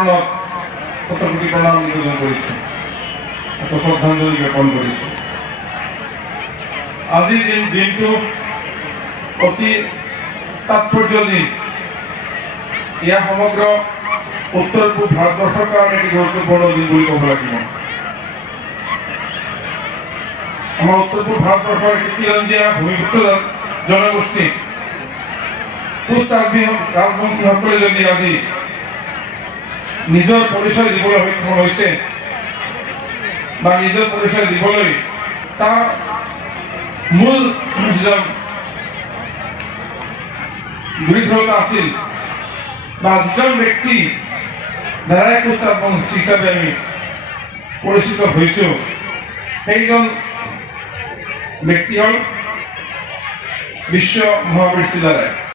চৰণত শতকোটি প্ৰণাম নিবেদন কৰিছোঁ, শ্ৰদ্ধাঞ্জলি জ্ঞাপন কৰিছোঁ। আজিৰ দিনটো অতি তাৎপৰ্যদিন। এয়া সমগ্ৰ উত্তৰ পূব ভাৰতবৰ্ষৰ কাৰণে এটি গুৰুত্বপূৰ্ণ দিন বুলি ক'ব লাগিব। আমাৰ উত্তৰ পূব ভাৰতবৰ্ষৰ এটি খিলঞ্জীয়া ভূমিপুত্ৰ জনগোষ্ঠী কোচ ৰাজবংশীসকলে যদি আজি নিজৰ পৰিচয় দিবলৈ সক্ষম হৈছে বা নিজৰ পৰিচয় দিবলৈ তাৰ মূল যিজন বিৰোধীতা আছিল বা যিজন ব্যক্তি দ্বাৰাই কোচ ৰাজবংশী হিচাপে আমি পৰিচিত হৈছোঁ, সেইজন ব্যক্তি হ'ল বিশ্ব মহাবীৰ চিলাৰায়।